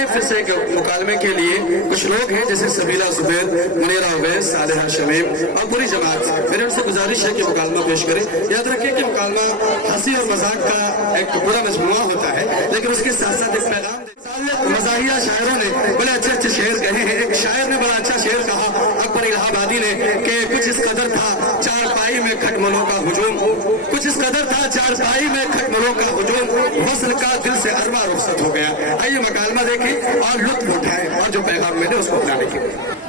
आए फिर से एक मुकालमे के लिए। कुछ लोग हैं जैसे सबीला जुबैर, मुनीरा उवैस, सालेहा शमीम और पूरी जमात, मेरे उनसे गुजारिश है कि मुकालमा पेश करें। याद रखिए कि मुकालमा हंसी और मजाक का एक पूरा मजमुआ होता है, लेकिन उसके साथ साथ एक पैगाम मजाहिया शायरों ने बड़े अच्छे अच्छे शेर कहे हैं। एक शायर ने बड़ा अच्छा शेर कहा, अकबर इलाहाबादी ने, कि कुछ इस कदर था चारपाई में खटमलों का हुजूम, कुछ इस कदर था चारपाई में खटमलों का हुजूम, वस्ल का दिल से अरवा रुखसत हो गया। आइए मकालमा देखें और लुत्फ उठाएं और जो पैगाम मैंने उसको अपनाने की।